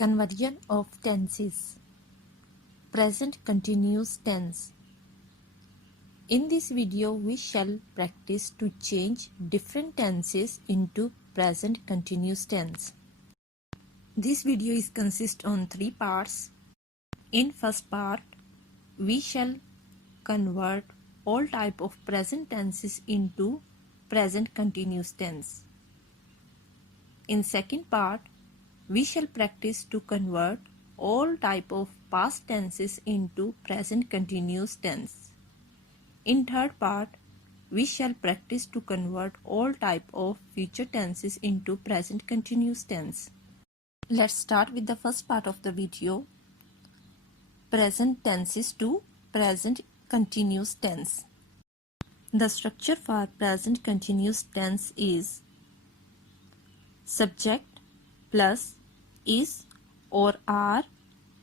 Conversion of tenses. Present continuous tense. In this video, we shall practice to change different tenses into present continuous tense. This video is consist on 3 parts. In first part, we shall convert all type of present tenses into present continuous tense. In second part, we shall practice to convert all type of past tenses into present continuous tense. In third part, we shall practice to convert all type of future tenses into present continuous tense. Let's start with the first part of the video. Present tenses to present continuous tense. The structure for present continuous tense is subject plus is or are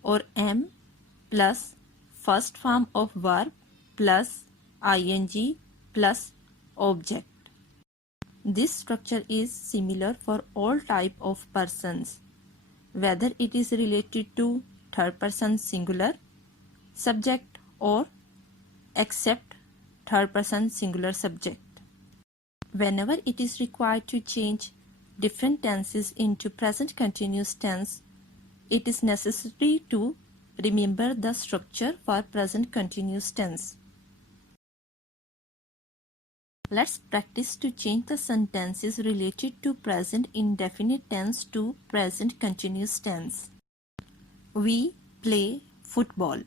or am plus first form of verb plus ing plus object. This structure is similar for all type of persons, whether it is related to third person singular subject or except third person singular subject. Whenever it is required to change different tenses into present continuous tense, it is necessary to remember the structure for present continuous tense. Let's practice to change the sentences related to present indefinite tense to present continuous tense. We play football.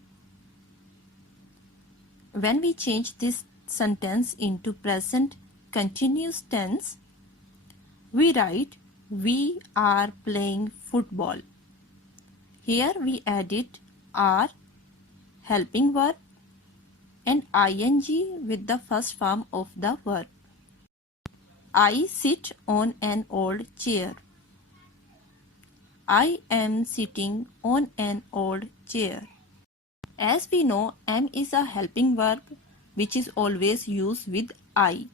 When we change this sentence into present continuous tense, we write we are playing football. Here we added are, helping verb, and ing with the first form of the verb. I sit on an old chair. I am sitting on an old chair. As we know, am is a helping verb which is always used with I.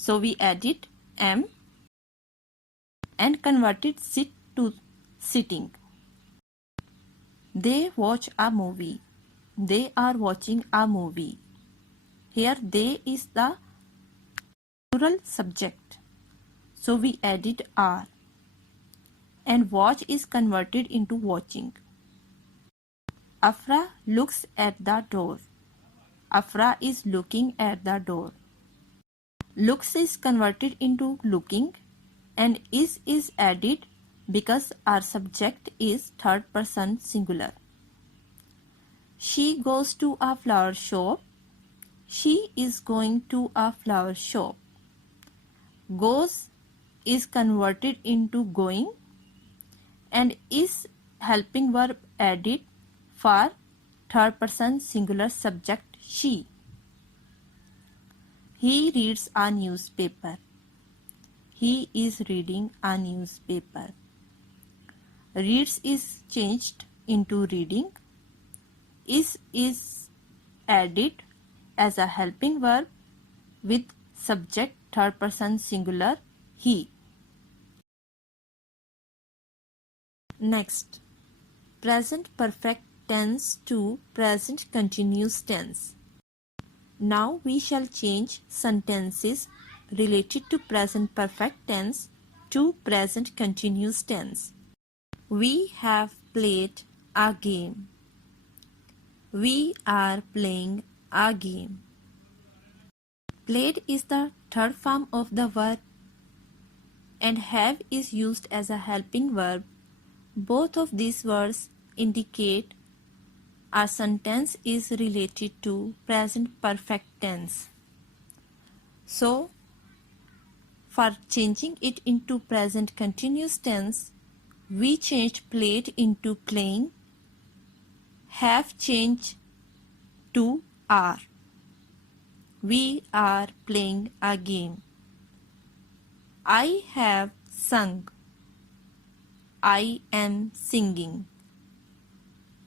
So we added am and converted sit to sitting. They watch a movie. They are watching a movie. Here they is the plural subject. So we added are. And watch is converted into watching. Afra looks at the door. Afra is looking at the door. Looks is converted into looking and is added because our subject is third person singular. She goes to a flower shop. She is going to a flower shop. Goes is converted into going and is helping verb added for third person singular subject she. He reads a newspaper. He is reading a newspaper. Reads is changed into reading. Is added as a helping verb with subject third person singular he. Next, present perfect tense to present continuous tense. Now we shall change sentences related to present perfect tense to present continuous tense. We have played a game. We are playing a game. Played is the third form of the verb and have is used as a helping verb. Both of these words indicate a sentence is related to present perfect tense. So, for changing it into present continuous tense, we changed played into playing, have changed to are. We are playing a game. I have sung. I am singing.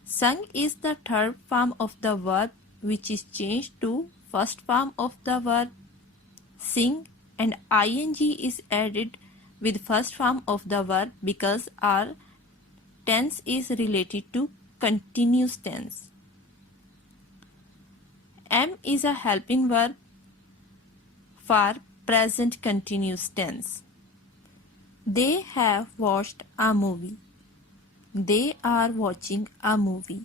Sung is the third form of the verb which is changed to first form of the verb sing and ing is added with first form of the verb because our tense is related to continuous tense. Am is a helping verb for present continuous tense. They have watched a movie. They are watching a movie.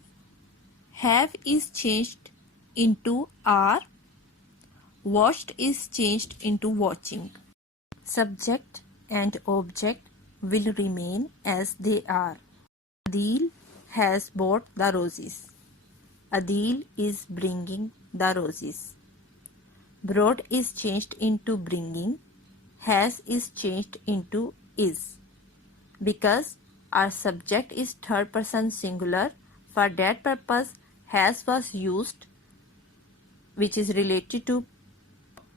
Have is changed into are. Watched is changed into watching. Subject and object will remain as they are. Adil has bought the roses. Adil is bringing the roses. Brought is changed into bringing. Has is changed into is. Because our subject is third person singular, for that purpose has was used, which is related to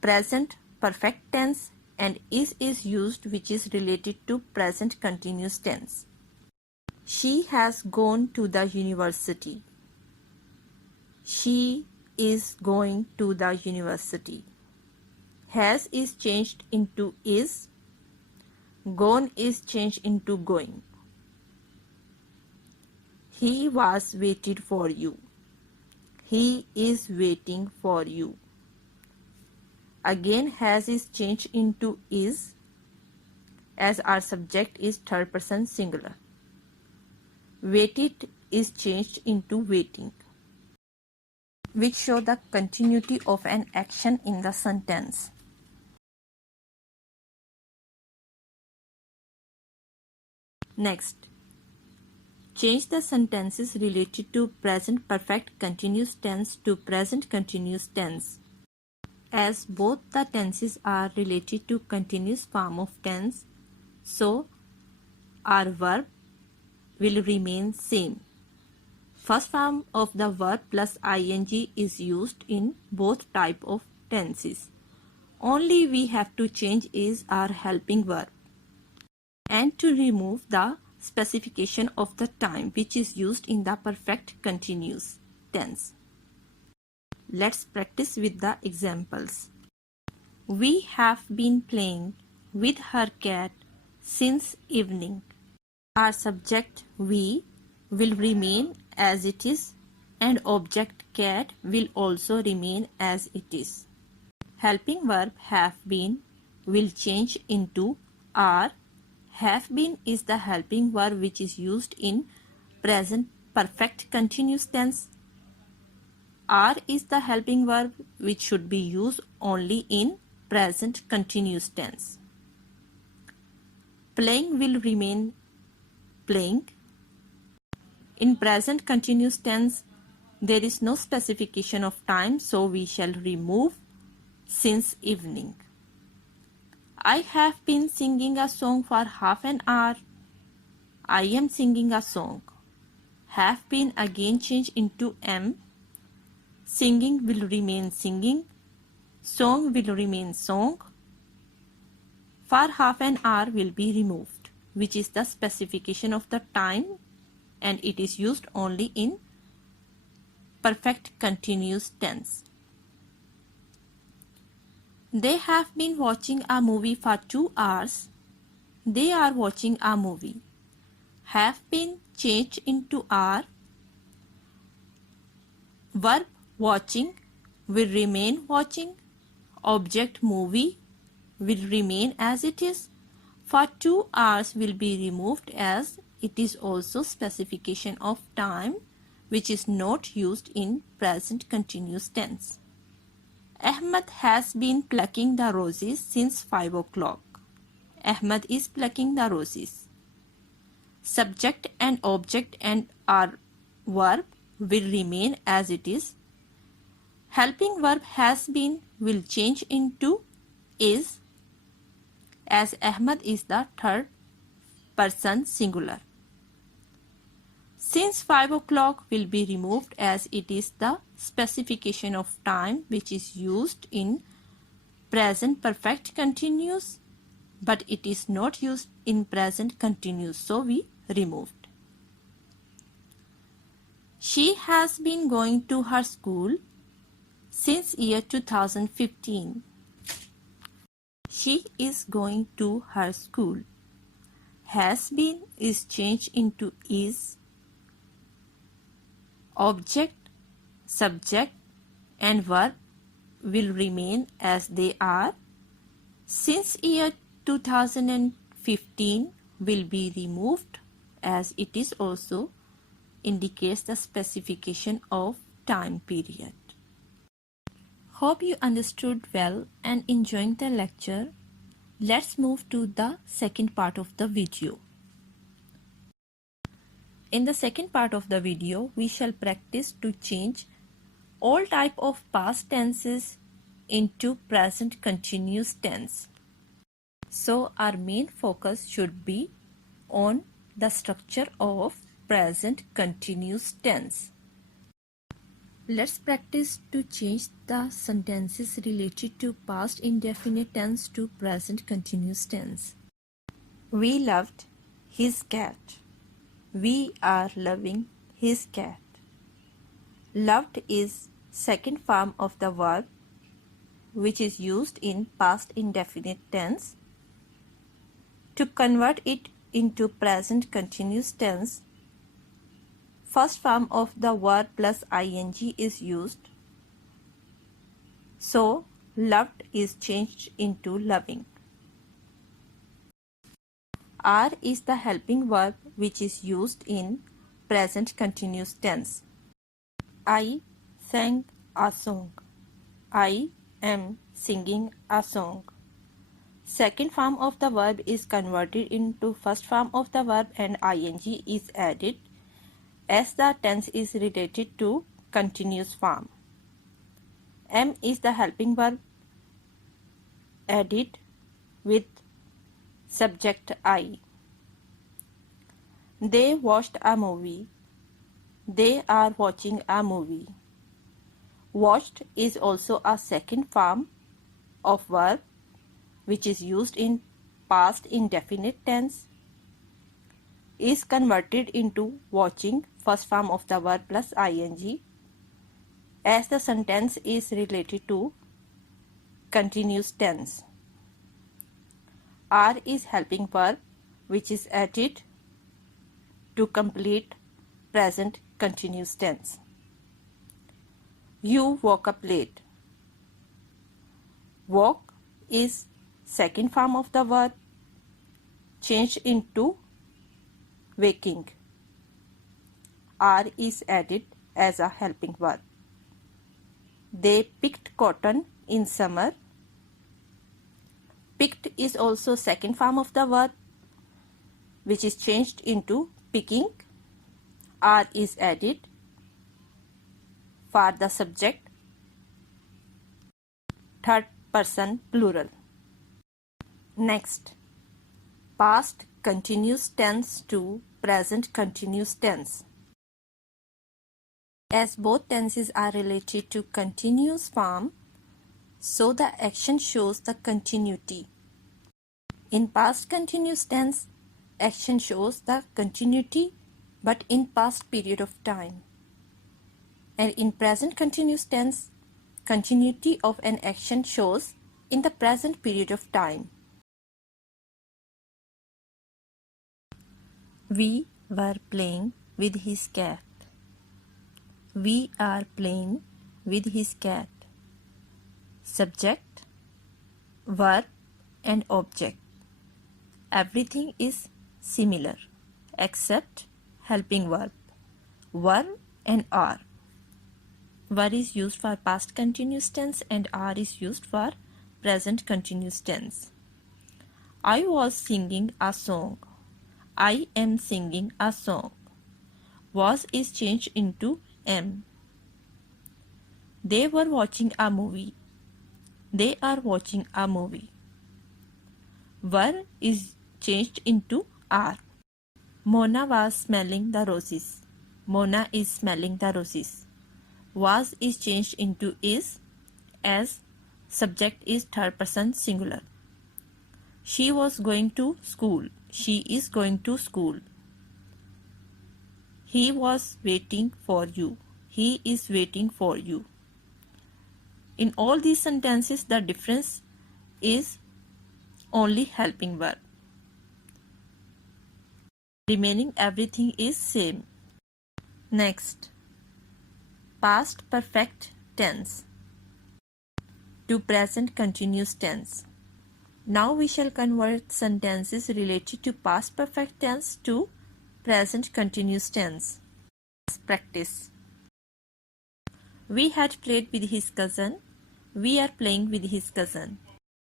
present perfect tense, and is used, which is related to present continuous tense. She has gone to the university. She is going to the university. Has is changed into is. Gone is changed into going. He was waited for you. He is waiting for you. Again, has is changed into is, as our subject is third person singular. Waited is changed into waiting, which show the continuity of an action in the sentence. Next, change the sentences related to present perfect continuous tense to present continuous tense. As both the tenses are related to continuous form of tense, so our verb will remain same. First form of the verb plus ing is used in both type of tenses. Only we have to change is our helping verb, and to remove the specification of the time which is used in the perfect continuous tense. Let's practice with the examples. We have been playing with her cat since evening. Our subject we will remain as it is, and object cat will also remain as it is. Helping verb have been will change into are. Have been is the helping verb which is used in present perfect continuous tense. Are is the helping verb which should be used only in present continuous tense. Playing will remain playing. In present continuous tense, there is no specification of time, so we shall remove since evening. I have been singing a song for half an hour. I am singing a song. Have been again changed into am. Singing will remain singing. Song will remain song. For half an hour will be removed, which is the specification of the time, and it is used only in perfect continuous tense. They have been watching a movie for 2 hours. They are watching a movie. Have been changed into are. Verb watching will remain watching. Object movie will remain as it is. For 2 hours will be removed, as it is also specification of time which is not used in present continuous tense. Ahmed has been plucking the roses since 5 o'clock. Ahmed is plucking the roses. Subject and object and our verb will remain as it is. Helping verb has been will change into is, as Ahmed is the third person singular. Since 5 o'clock will be removed, as it is the specification of time which is used in present perfect continuous, but it is not used in present continuous, so we removed. She has been going to her school since year 2015. She is going to her school. Has been is changed into is. Object, subject and verb will remain as they are. Since year 2015 will be removed as it is also indicates the specification of time period. Hope you understood well and enjoying the lecture. Let's move to the second part of the video. In the second part of the video, we shall practice to change all type of past tenses into present continuous tense. So our main focus should be on the structure of present continuous tense. Let's practice to change the sentences related to past indefinite tense to present continuous tense. We loved his cat. We are loving his cat. Loved is second form of the verb which is used in past indefinite tense. To convert it into present continuous tense, first form of the verb plus ing is used. So, loved is changed into loving. Are is the helping verb which is used in present continuous tense. I sang a song. I am singing a song. Second form of the verb is converted into first form of the verb and ing is added as the tense is related to continuous form. Am is the helping verb added with subject I. They watched a movie. They are watching a movie. Watched is also a second form of verb which is used in past indefinite tense, is converted into watching first form of the verb plus ing as the sentence is related to continuous tense. Are is helping verb which is added to complete present continuous tense. You woke up late. Woke is second form of the verb changed into waking. Are is added as a helping verb. They picked cotton in summer. Picked is also second form of the verb which is changed into picking. Are is added for the subject, third person plural. Next, past continuous tense to present continuous tense. As both tenses are related to continuous form, so the action shows the continuity. In past continuous tense, action shows the continuity but in past period of time. And in present continuous tense, continuity of an action shows in the present period of time. We were playing with his cat. We are playing with his cat. Subject, verb and object. Everything is similar except helping verb. Were and are. Were is used for past continuous tense and are is used for present continuous tense. I was singing a song. I am singing a song. Was is changed into am. They were watching a movie. They are watching a movie. Were is changed into are. Mona was smelling the roses. Mona is smelling the roses. Was is changed into is as subject is third person singular. She was going to school. She is going to school. He was waiting for you. He is waiting for you. In all these sentences, the difference is only helping verb. Remaining everything is same. Next, past perfect tense to present continuous tense. Now we shall convert sentences related to past perfect tense to present continuous tense. Let's practice. We had played with his cousin. We are playing with his cousin.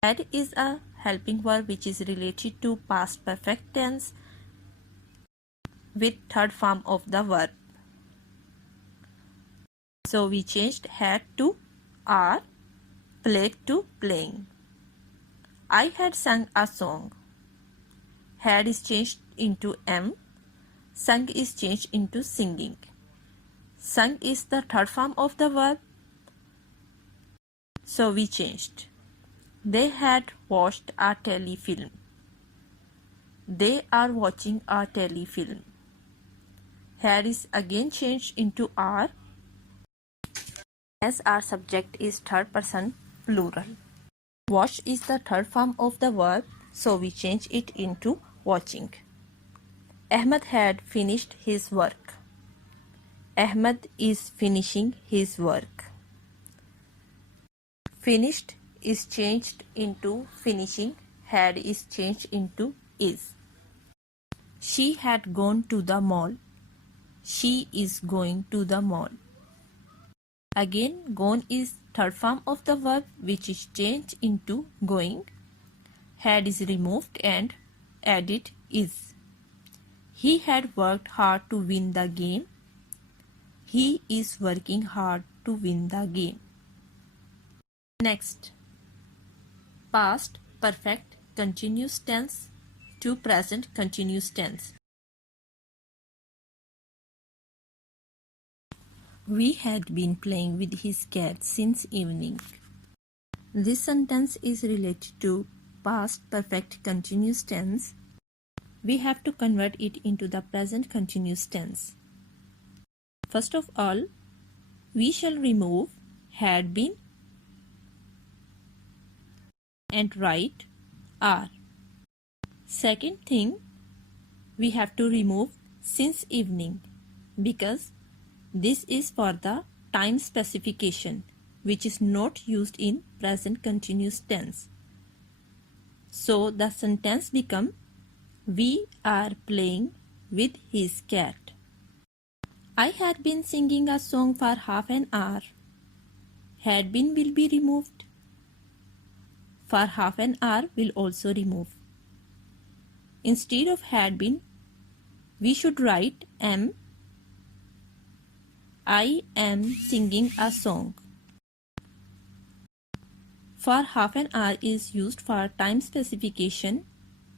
Had is a helping verb which is related to past perfect tense with third form of the verb. So we changed had to are, played to playing. I had sung a song. Had is changed into am. Sung is changed into singing. Sung is the third form of the verb. So we changed. They had watched a telefilm. They are watching a telefilm. Had is again changed into are as our subject is third person plural. Watch is the third form of the verb, so we change it into watching. Ahmed had finished his work. Ahmed is finishing his work. Finished is changed into finishing. Had is changed into is. She had gone to the mall. She is going to the mall. Again, gone is third form of the verb which is changed into going. Had is removed and added is. He had worked hard to win the game. He is working hard to win the game. Next, past perfect continuous tense to present continuous tense. We had been playing with his cat since evening. This sentence is related to past perfect continuous tense. We have to convert it into the present continuous tense. First of all, we shall remove had been and write are. Second thing, we have to remove since evening because this is for the time specification which is not used in present continuous tense. So the sentence becomes we are playing with his cat. I had been singing a song for half an hour. Had been will be removed. For half an hour will also remove. Instead of had been, we should write am. I am singing a song. For half an hour is used for time specification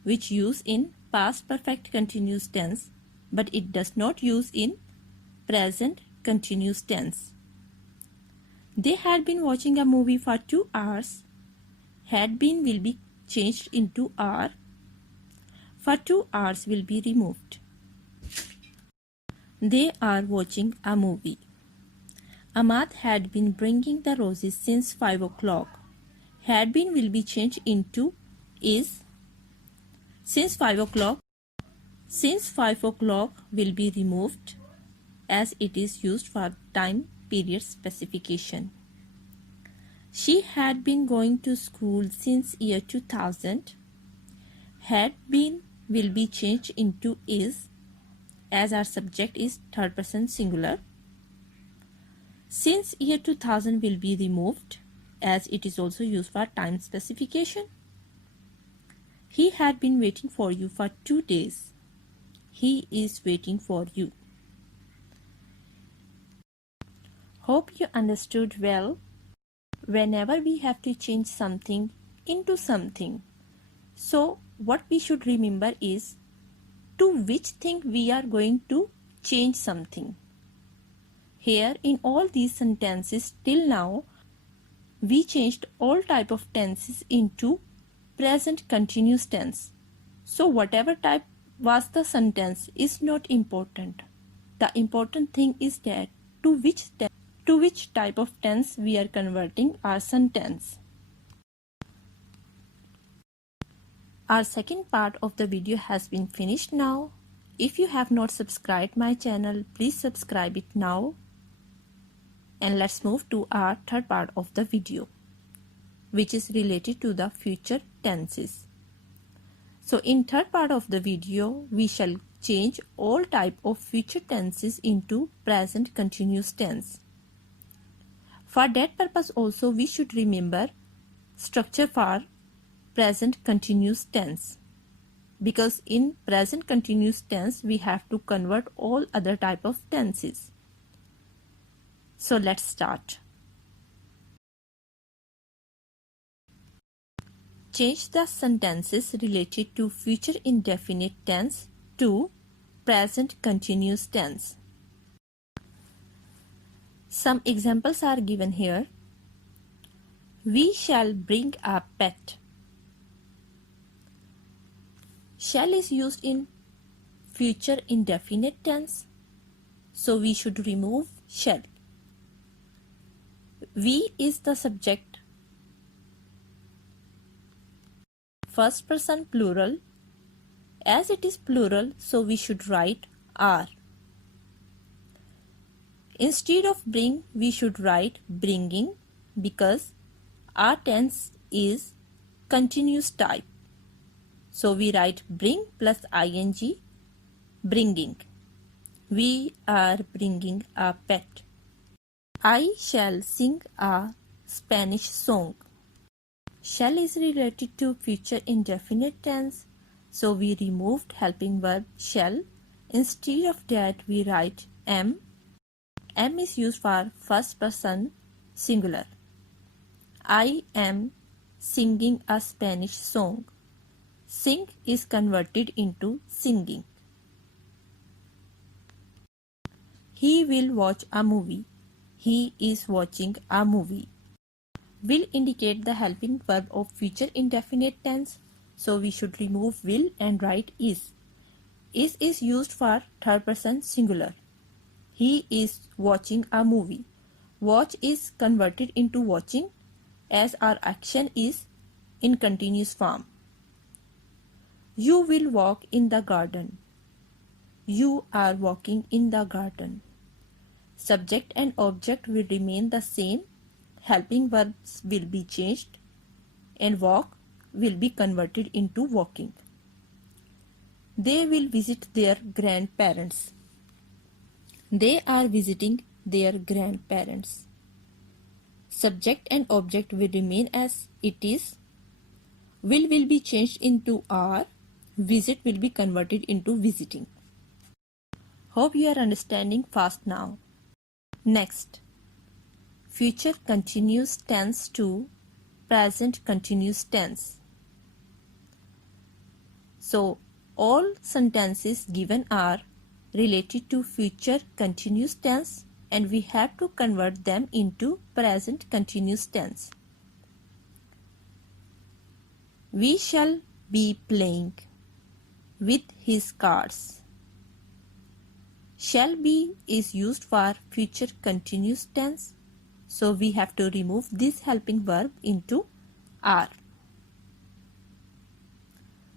which use in past perfect continuous tense, but it does not use in present continuous tense. They had been watching a movie for 2 hours. Had been will be changed into are. For 2 hours will be removed. They are watching a movie. Ahmad had been bringing the roses since 5 o'clock. Had been will be changed into is. Since 5 o'clock will be removed as it is used for time period specification. She had been going to school since year 2000. Had been will be changed into is as our subject is third person singular. Since year 2000 will be removed as it is also used for time specification. He had been waiting for you for 2 days. He is waiting for you. Hope you understood well. Whenever we have to change something into something, so what we should remember is to which thing we are going to change something. Here in all these sentences till now, we changed all type of tenses into present continuous tense. So whatever type was the sentence is not important. The important thing is that to which type of tense we are converting our sentence. Our second part of the video has been finished now. If you have not subscribed my channel, please subscribe it now. And let's move to our third part of the video, which is related to the future tenses. So in third part of the video, we shall change all type of future tenses into present continuous tense. For that purpose also we should remember structure for present continuous tense, because in present continuous tense we have to convert all other type of tenses. So let's start. Change the sentences related to future indefinite tense to present continuous tense. Some examples are given here. We shall bring a pet. Shall is used in future indefinite tense, so we should remove shall. We is the subject. First person plural. As it is plural, so we should write are. Instead of bring, we should write bringing, because our tense is continuous type. So we write bring plus ing, bringing. We are bringing a pet. I shall sing a Spanish song. Shall is related to future indefinite tense, so we removed helping verb shall. Instead of that, we write am. Am is used for first person singular. I am singing a Spanish song. Sing is converted into singing. He will watch a movie. He is watching a movie. Will indicate the helping verb of future indefinite tense, so we should remove will and write is. Is used for third person singular. He is watching a movie. Watch is converted into watching, as our action is in continuous form. You will walk in the garden. You are walking in the garden. Subject and object will remain the same. Helping verbs will be changed, and walk will be converted into walking. They will visit their grandparents. They are visiting their grandparents. Subject and object will remain as it is. Will be changed into are. Visit will be converted into visiting. Hope you are understanding fast now. Next, future continuous tense to present continuous tense. So, all sentences given are related to future continuous tense, and we have to convert them into present continuous tense. We shall be playing with his cards. Shall be is used for future continuous tense, so we have to remove this helping verb into are.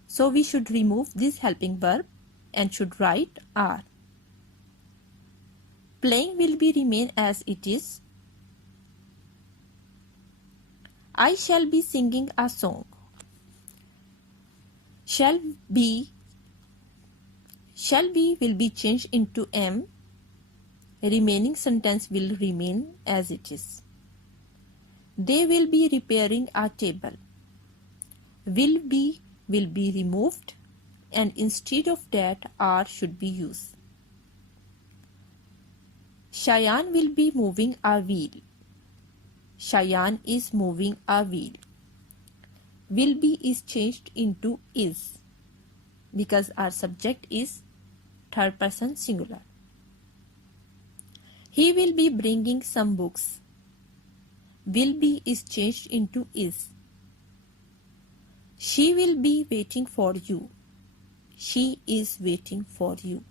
So we should remove this helping verb and should write are. Playing will be remain as it is. I shall be singing a song. Shall be will be changed into am. Remaining sentence will remain as it is. They will be repairing a table. Will be removed, and instead of that are should be used. Cheyenne will be moving a wheel. Cheyenne is moving a wheel. Will be is changed into is, because our subject is third person singular. He will be bringing some books. Will be is changed into is. She will be waiting for you. She is waiting for you.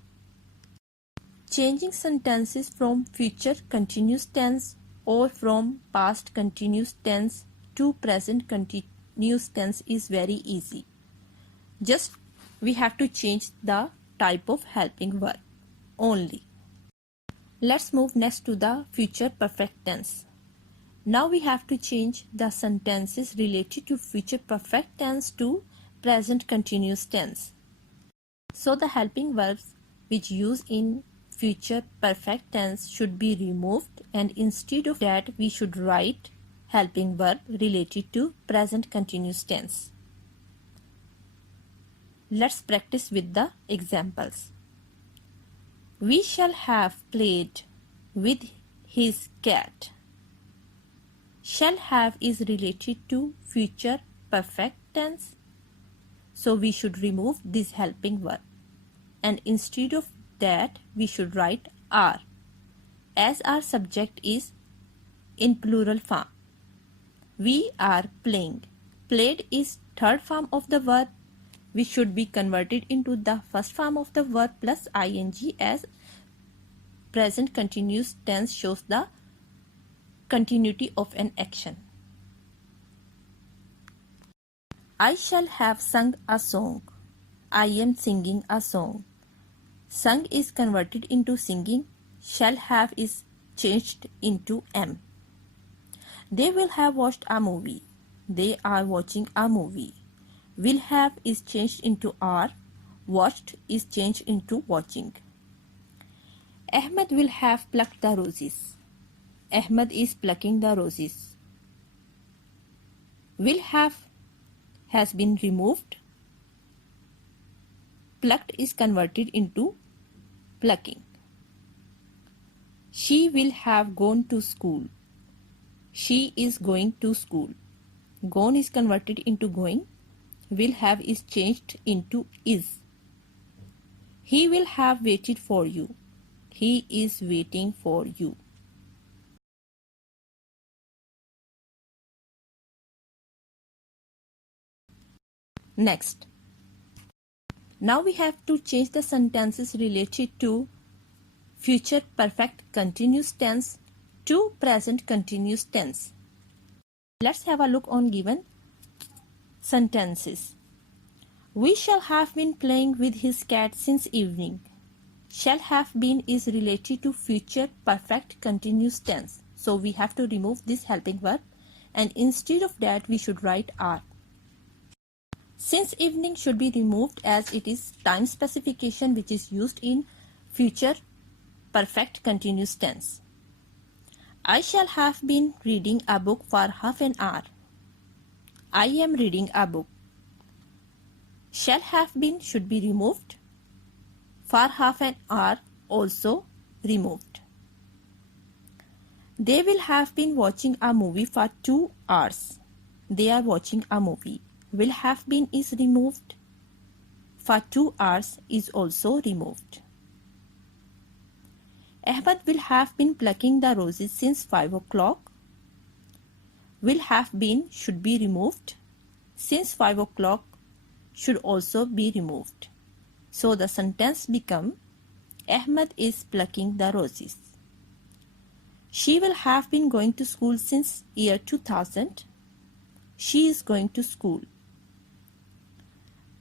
Changing sentences from future continuous tense or from past continuous tense to present continuous tense is very easy. Just we have to change the type of helping verb only. Let's move next to the future perfect tense. Now we have to change the sentences related to future perfect tense to present continuous tense. So the helping verbs which use in future perfect tense should be removed, and instead of that we should write helping verb related to present continuous tense. Let's practice with the examples. We shall have played with his cat. Shall have is related to future perfect tense, so we should remove this helping verb, and instead of that we should write are, as our subject is in plural form. We are playing. Played is third form of the verb, which should be converted into the first form of the verb plus ing, as present continuous tense shows the continuity of an action. I shall have sung a song. I am singing a song. Sung is converted into singing. Shall have is changed into am. They will have watched a movie. They are watching a movie. Will have is changed into are. Watched is changed into watching. Ahmed will have plucked the roses. Ahmed is plucking the roses. Will have has been removed. Plucked is converted into plucking. She will have gone to school. She is going to school. Gone is converted into going. Will have is changed into is. He will have waited for you. He is waiting for you. Next. Now we have to change the sentences related to future perfect continuous tense to present continuous tense. Let's have a look on given sentences. We shall have been playing with his cat since evening. Shall have been is related to future perfect continuous tense. So we have to remove this helping verb, and instead of that we should write are. Since evening should be removed, as it is time specification which is used in future perfect continuous tense. I shall have been reading a book for half an hour. I am reading a book. Shall have been should be removed. For half an hour also removed. They will have been watching a movie for 2 hours. They are watching a movie. Will have been is removed. For 2 hours is also removed. Ahmed will have been plucking the roses since 5 o'clock. Will have been should be removed. Since 5 o'clock should also be removed. So the sentence become Ahmed is plucking the roses. She will have been going to school since year 2000. She is going to school.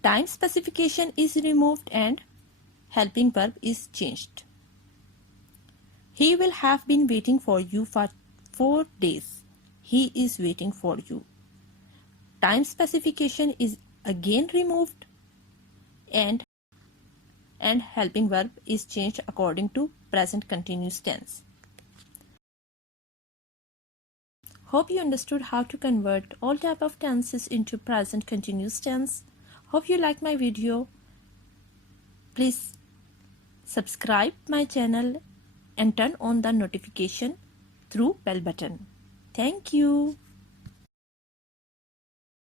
Time specification is removed and helping verb is changed. He will have been waiting for you for 4 days. He is waiting for you. Time specification is again removed and helping verb is changed according to present continuous tense. Hope you understood how to convert all type of tenses into present continuous tense. Hope you like my video. Please subscribe my channel and turn on the notification through bell button. Thank you.